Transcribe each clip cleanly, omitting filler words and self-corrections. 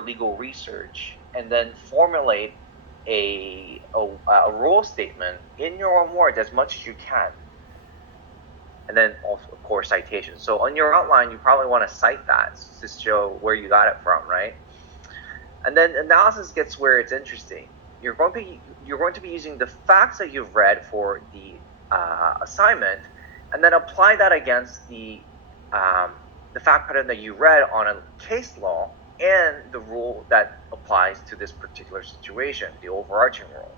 legal research and then formulate a rule statement in your own words as much as you can. And then, also, of course, citations. So on your outline, you probably want to cite that to show where you got it from, right? And then analysis gets where it's interesting. You're going to be using the facts that you've read for the assignment, and then apply that against the fact pattern that you read on a case law and the rule that applies to this particular situation, the overarching rule.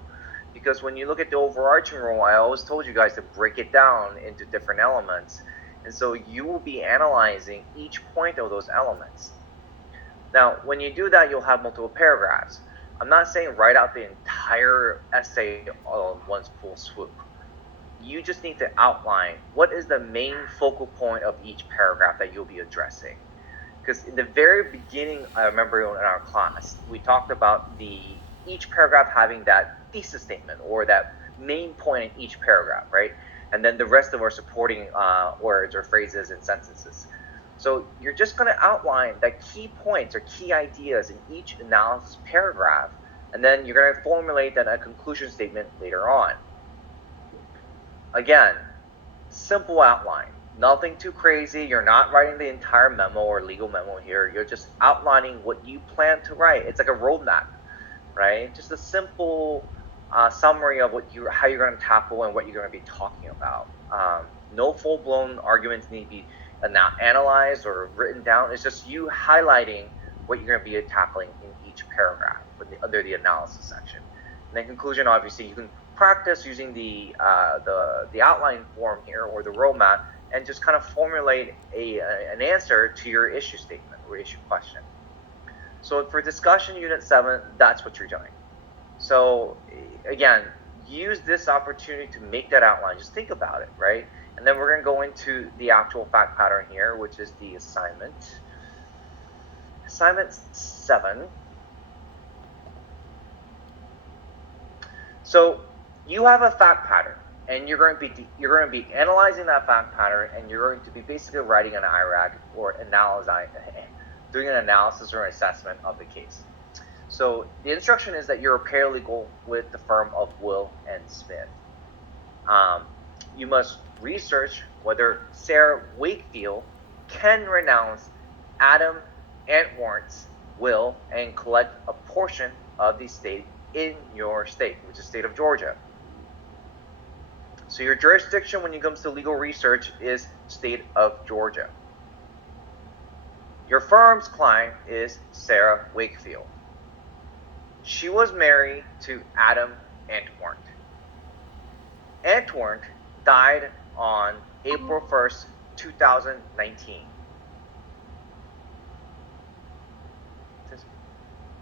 Because when you look at the overarching rule, I always told you guys to break it down into different elements. And so you will be analyzing each point of those elements. Now, when you do that, you'll have multiple paragraphs. I'm not saying write out the entire essay on one full swoop. You just need to outline what is the main focal point of each paragraph that you'll be addressing. Because in the very beginning, I remember in our class, we talked about each paragraph having that thesis statement or that main point in each paragraph, right? And then the rest of our supporting words or phrases and sentences. So you're just going to outline the key points or key ideas in each analysis paragraph, and then you're going to formulate then a conclusion statement later on. Again, simple outline. Nothing too crazy. You're not writing the entire memo or legal memo here. You're just outlining what you plan to write. It's like a roadmap, right? Just a simple summary of how you're going to tackle and what you're going to be talking about. No full-blown arguments need to be analyzed or written down. It's just you highlighting what you're going to be tackling in each paragraph under the analysis section. And then conclusion, obviously, you can practice using the outline form here or the roadmap and just kind of formulate an answer to your issue statement or issue question. So for discussion unit 7, that's what you're doing. So again, use this opportunity to make that outline. Just think about it, right? And then we're going to go into the actual fact pattern here, which is the assignment. Assignment 7. So you have a fact pattern, and you're going to be analyzing that fact pattern, and you're going to be basically writing an IRAC or doing an analysis or an assessment of the case. So the instruction is that you're a paralegal with the firm of Will and Smith. You must research whether Sarah Wakefield can renounce Adam Antwart's will and collect a portion of the estate in your state, which is the state of Georgia. So your jurisdiction when it comes to legal research is state of Georgia. Your firm's client is Sarah Wakefield. She was married to Adam Antwort. Antwort died on April 1st, 2019.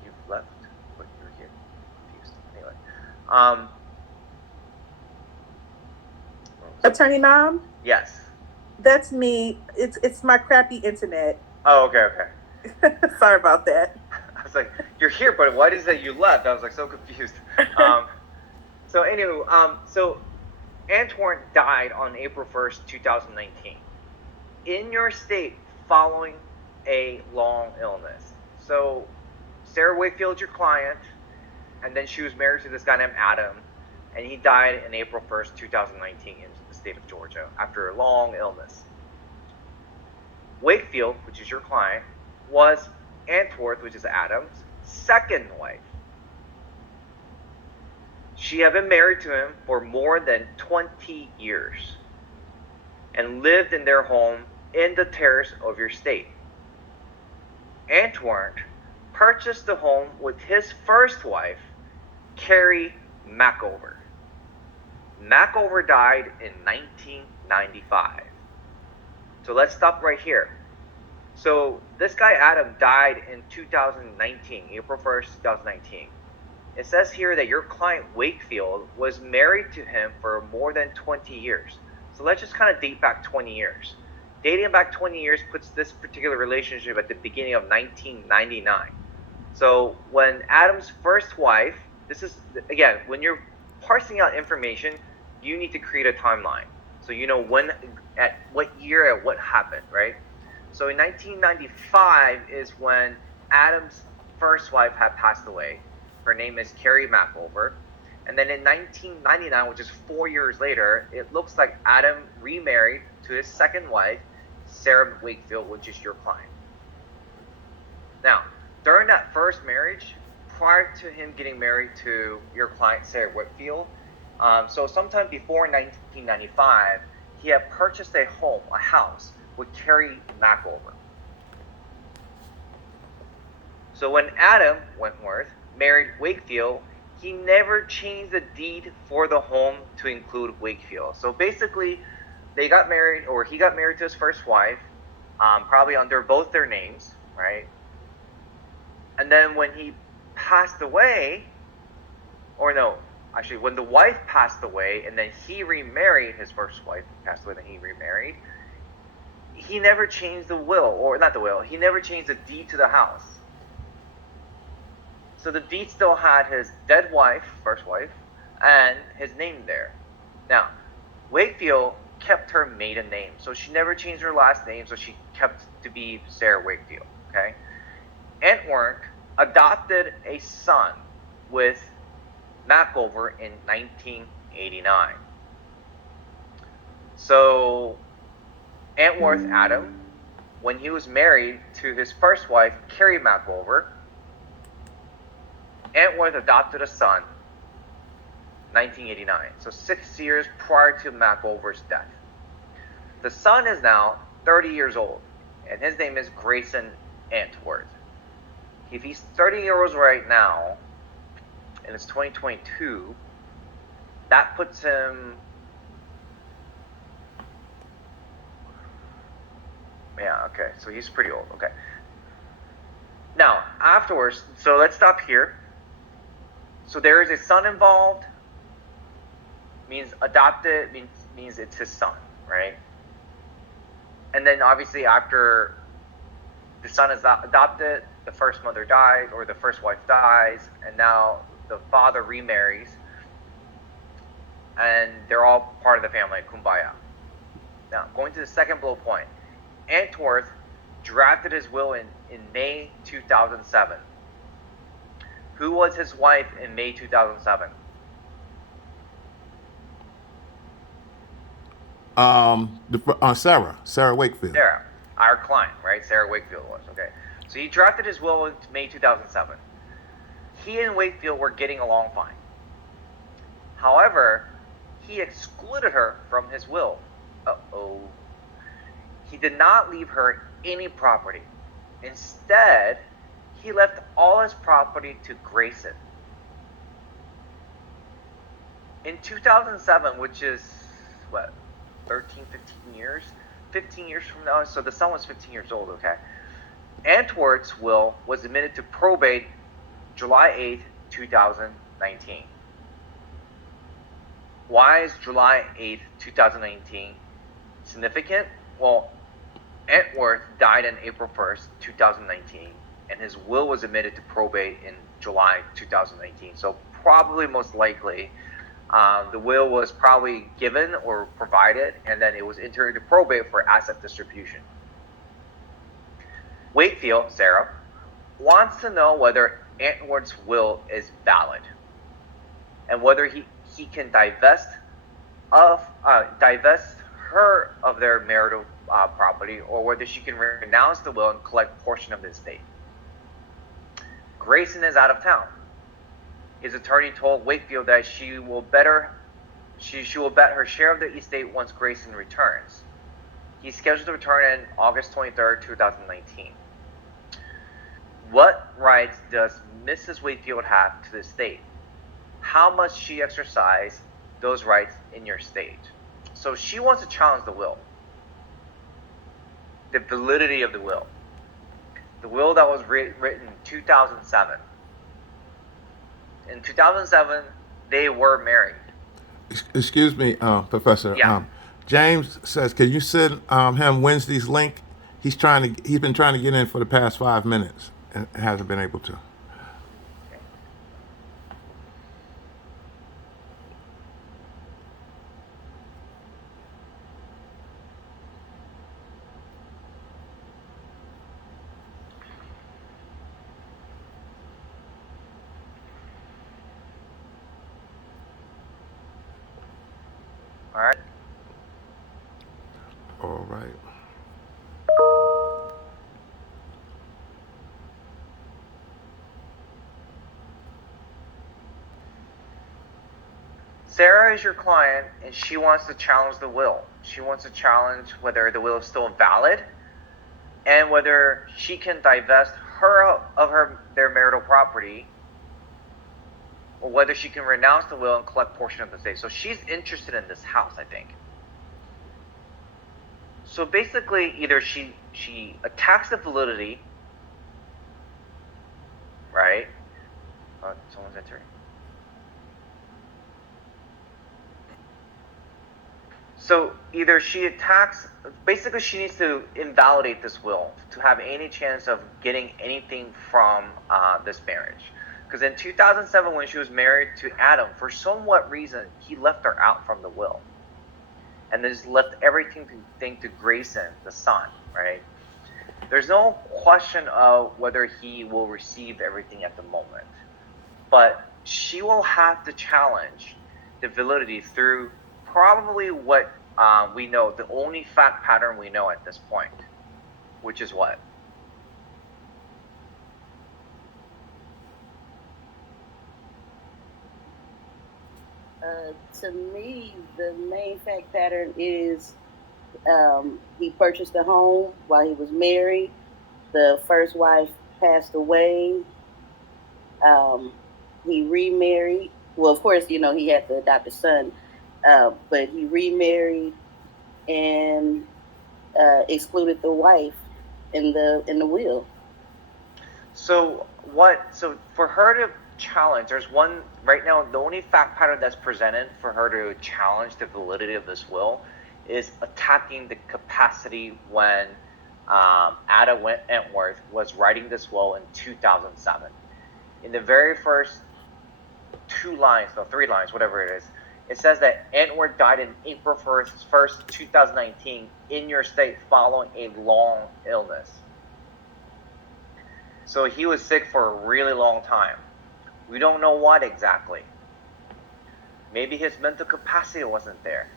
You've left, but you're here. Confused. Anyway. Attorney Mom? Yes. That's me. It's my crappy internet. Oh, okay. Sorry about that. I was like, you're here, but why did it say you left? I was like so confused. So anyway, so Antwort died on April 1st, 2019. In your state following a long illness. So Sarah Wakefield's your client, and then she was married to this guy named Adam, and he died in April 1st, 2019 in the state of Georgia after a long illness. Wakefield, which is your client, was Antwort, which is Adam's second wife. She had been married to him for more than 20 years and lived in their home in the terrace of your state. Antwort purchased the home with his first wife, Carrie Mackover. Mackover died in 1995. So let's stop right here. So this guy Adam died in 2019, April 1st, 2019. It says here that your client Wakefield was married to him for more than 20 years. So let's just kind of date back 20 years. Dating back 20 years puts this particular relationship at the beginning of 1999. So when Adam's first wife, this is, again, when you're parsing out information, you need to create a timeline. So you know when, at what year, at what happened, right? So in 1995 is when Adam's first wife had passed away. Her name is Carrie McOver. And then in 1999, which is 4 years later, it looks like Adam remarried to his second wife, Sarah Wakefield, which is your client. Now, during that first marriage, prior to him getting married to your client, Sarah Wakefield, so sometime before 1995, he had purchased a home, a house, with Carrie McOver. So when Adam Wentworth married Wakefield, he never changed the deed for the home to include Wakefield. So basically, they got married, or he got married to his first wife, probably under both their names, right? And then when he passed away, or no, actually, when the wife passed away, and then he remarried, his first wife passed away, then he remarried, he never changed the will, or not the will, he never changed the deed to the house. So the deed still had his dead wife, first wife, and his name there. Now, Wakefield kept her maiden name, so she never changed her last name, so she kept to be Sarah Wakefield, okay? Wentworth adopted a son with McOver in 1989. So Wentworth Adam, when he was married to his first wife, Carrie McOver, Wentworth adopted a son, 1989, so 6 years prior to McOver's death. The son is now 30 years old, and his name is Grayson Wentworth. If he's 30 years old right now, and it's 2022, that puts him, yeah, okay, so he's pretty old, okay. Now, afterwards, so let's stop here. So there is a son involved, means adopted, means it's his son, right? And then obviously after the son is adopted, the first mother dies, or the first wife dies, and now the father remarries, and they're all part of the family, kumbaya. Now, going to the second bullet point, Wentworth drafted his will in May 2007. Who was his wife in May 2007? Sarah Wakefield. Sarah, our client, right? Sarah Wakefield was, okay. So he drafted his will in May 2007. He and Wakefield were getting along fine. However, he excluded her from his will. Uh-oh. He did not leave her any property. Instead, he left all his property to Grayson. In 2007, which is, what, 13, 15 years? 15 years from now, so the son was 15 years old, okay? Wentworth's will was admitted to probate July 8th, 2019. Why is July 8th, 2019 significant? Well, Wentworth died on April 1st, 2019, and his will was admitted to probate in July 2019. So probably most likely, the will was probably given or provided, and then it was entered into probate for asset distribution. Wakefield, Sarah, wants to know whether Wentworth's will is valid, and whether he can divest her of their marital property, or whether she can renounce the will and collect a portion of the estate. Grayson is out of town. His attorney told Wakefield that she will bet her share of the estate once Grayson returns. He's scheduled to return on August 23rd, 2019. What rights does Mrs. Wakefield have to the estate? How must she exercise those rights in your estate? So she wants to challenge the will, the validity of the will. The will that was written in 2007. In 2007, they were married. Excuse me, Professor. Yeah. James says, can you send him Wednesday's link? He's been trying to get in for the past 5 minutes and hasn't been able to. All right. All right. Sarah is your client, and she wants to challenge the will. She wants to challenge whether the will is still valid, and whether she can divest their marital property, or whether she can renounce the will and collect portion of the estate. So she's interested in this house, I think. So basically, either she attacks the validity, right? Someone's entering. So either she attacks, basically she needs to invalidate this will to have any chance of getting anything from this marriage. Because in 2007, when she was married to Adam, for somewhat reason, he left her out from the will. And then just left everything to Grayson, the son, right? There's no question of whether he will receive everything at the moment. But she will have to challenge the validity through probably what we know, the only fact pattern we know at this point, which is what? To me, the main fact pattern is he purchased a home while he was married. The first wife passed away. He remarried. Well, of course, he had to adopt a son, but he remarried and excluded the wife in the will. So for her to challenge, there's one right now, the only fact pattern that's presented for her to challenge the validity of this will is attacking the capacity when Ada Wentworth was writing this will in 2007. In the very first 3 lines, whatever it is, it says that Wentworth died in April 1st, 2019 in your state following a long illness. So he was sick for a really long time. We don't know what exactly. Maybe his mental capacity wasn't there.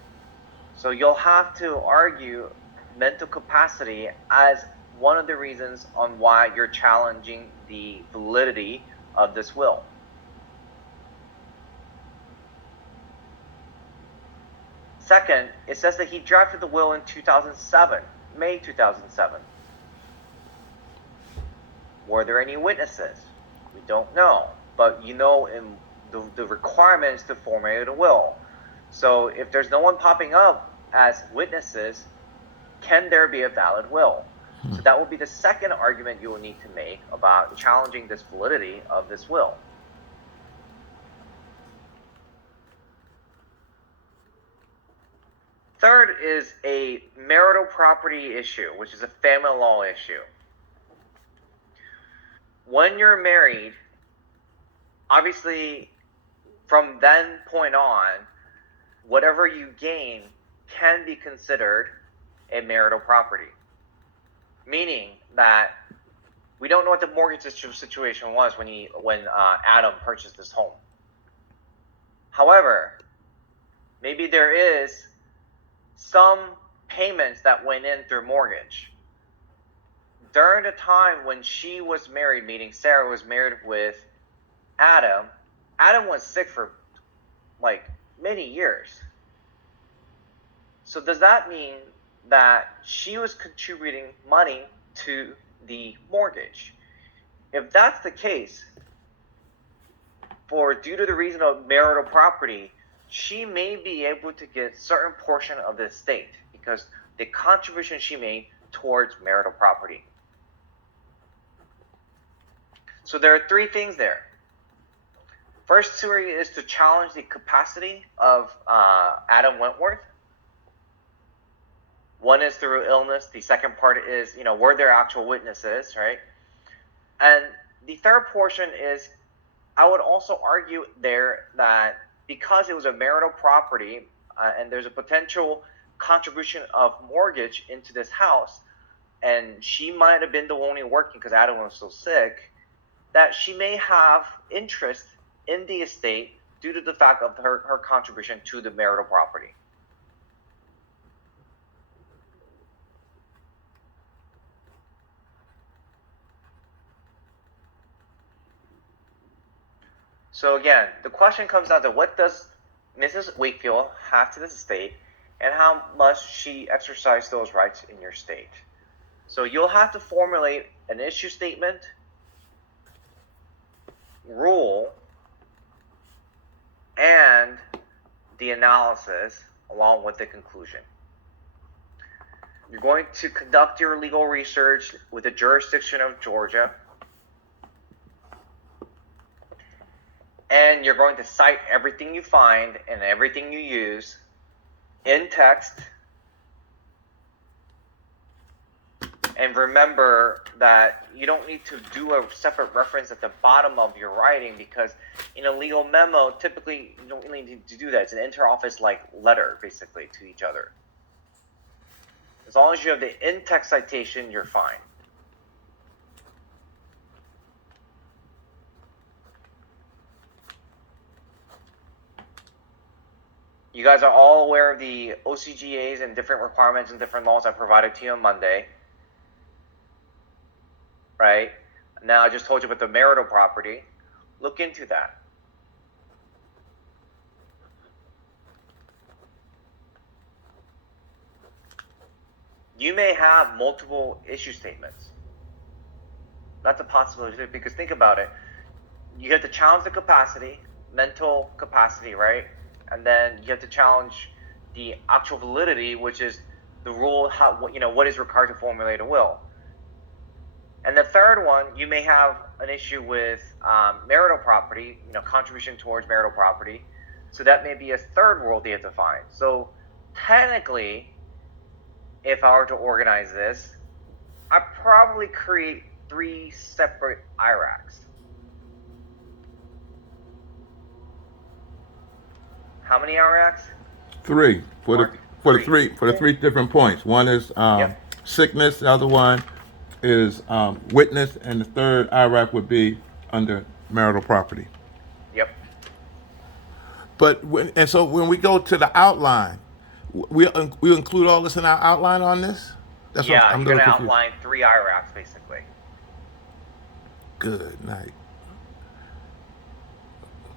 So you'll have to argue mental capacity as one of the reasons on why you're challenging the validity of this will. Second, it says that he drafted the will in 2007, May 2007. Were there any witnesses? We don't know. But in the requirements to formulate a will. So if there's no one popping up as witnesses, can there be a valid will? So that will be the second argument you will need to make about challenging this validity of this will. Third is a marital property issue, which is a family law issue. When you're married, obviously, from then point on, whatever you gain can be considered a marital property. Meaning that we don't know what the mortgage situation was when Adam purchased this home. However, maybe there is some payments that went in through mortgage. During the time when she was married, meaning Sarah was married with Adam was sick for many years. So does that mean that she was contributing money to the mortgage? If that's the case, due to the reason of marital property, she may be able to get certain portion of the estate because the contribution she made towards marital property. So there are 3 things there. First theory is to challenge the capacity of Adam Wentworth. One is through illness. The second part is, were there actual witnesses, right? And the third portion is, I would also argue there that because it was a marital property and there's a potential contribution of mortgage into this house, and she might have been the only working because Adam was so sick, that she may have interest in the estate due to the fact of her contribution to the marital property. So again, the question comes down to what does Mrs. Wakefield have to this estate, and how must she exercise those rights in your state? So you'll have to formulate an issue statement, rule, and the analysis along with the conclusion. You're going to conduct your legal research with the jurisdiction of Georgia, and you're going to cite everything you find and everything you use in text. And remember that you don't need to do a separate reference at the bottom of your writing, because in a legal memo, typically you don't really need to do that. It's an inter-office like letter, basically, to each other. As long as you have the in-text citation, you're fine. You guys are all aware of the OCGAs and different requirements and different laws I provided to you on Monday. Right? Now I just told you about the marital property. Look into that. You may have multiple issue statements. That's a possibility, because think about it. You have to challenge the capacity, mental capacity, right? And then you have to challenge the actual validity, which is the rule, how, what is required to formulate a will. And the third one, you may have an issue with marital property, contribution towards marital property. So that may be a third rule they have to find. So technically, if I were to organize this, I'd probably create 3 separate IRACs. How many IRACs? 3 for Mark, the three different points. One is Yep. sickness. The other one is witness, and the third IRAC would be under marital property. Yep. But so when we go to the outline, we include all this in our outline on this. That's Yeah, what I'm you're really going to confused. outline 3 IRACs, basically. Good night.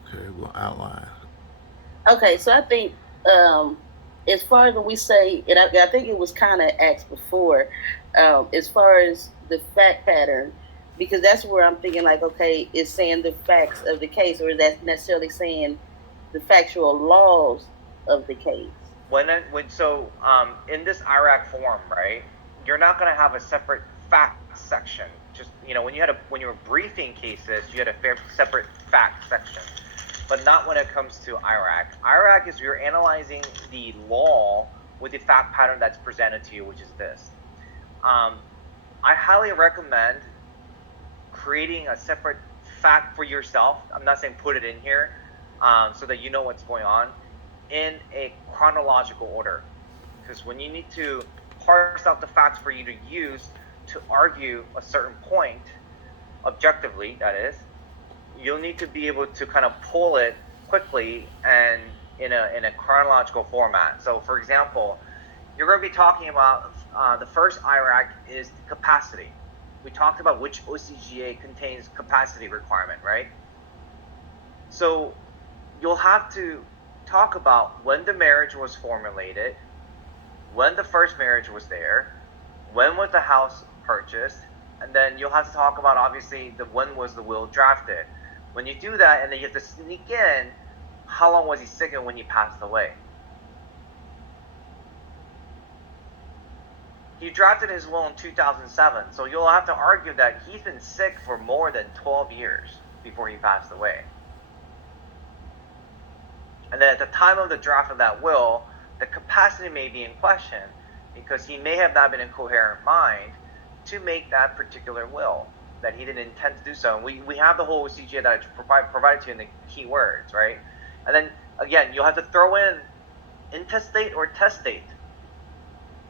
Okay, we'll outline. Okay, so I think as far as when we say, and I think it was kind of asked before, as far as the fact pattern, because that's where I'm thinking like, okay, it's saying the facts of the case, or is that necessarily saying the factual laws of the case? In this IRAC form, right, you're not going to have a separate fact section. Just, when you were briefing cases, you had a separate fact section. But not when it comes to IRAC. IRAC is you're analyzing the law with the fact pattern that's presented to you, which is this. I highly recommend creating a separate fact for yourself. I'm not saying put it in here, so that you know what's going on, in a chronological order. Because when you need to parse out the facts for you to use to argue a certain point, objectively, that is, you'll need to be able to kind of pull it quickly and in a chronological format. So, for example, you're going to be talking about the first IRAC is capacity. We talked about which OCGA contains capacity requirement, right? So you'll have to talk about when the marriage was formulated, when the first marriage was there, when was the house purchased, and then you'll have to talk about, obviously, when was the will drafted. When you do that, and then you have to sneak in how long was he sick and when he passed away. He drafted his will in 2007, so you'll have to argue that he's been sick for more than 12 years before he passed away. And then at the time of the draft of that will, the capacity may be in question because he may have not been in coherent mind to make that particular will, that he didn't intend to do so. And we have the whole CGA that I provided to you in the key words, right? And then, again, you'll have to throw in intestate or testate.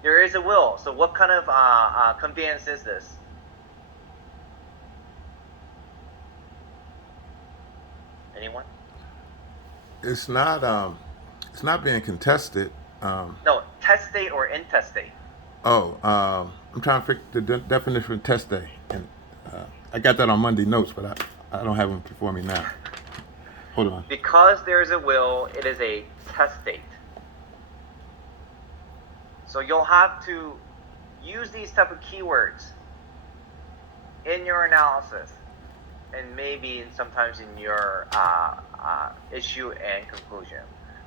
There is a will. So what kind of conveyance is this? Anyone? It's not being contested. No, testate or intestate. I'm trying to figure the definition of testate, and I got that on Monday notes, but I don't have them before me now. Hold on. Because there's a will, it is a test state. So you'll have to use these type of keywords in your analysis, and maybe sometimes in your issue and conclusion.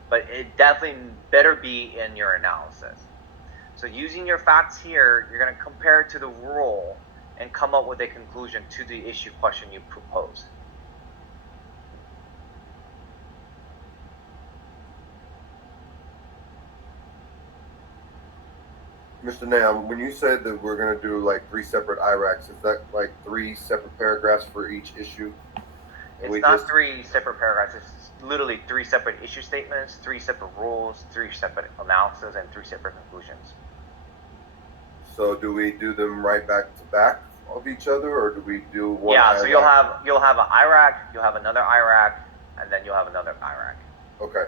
But it definitely better be in your analysis. So using your facts here, you're going to compare it to the rule and come up with a conclusion to the issue question you propose. Mr. Nam, when you said that we're going to do like 3 separate IRACs, is that like 3 separate paragraphs for each issue? And It's not 3 separate paragraphs. It's literally 3 separate issue statements, 3 separate rules, 3 separate analysis, and 3 separate conclusions. So do we do them right back to back of each other, or do we do one? Yeah, IRAC? so you'll have an IRAC, you'll have another IRAC, and then you'll have another IRAC. Okay.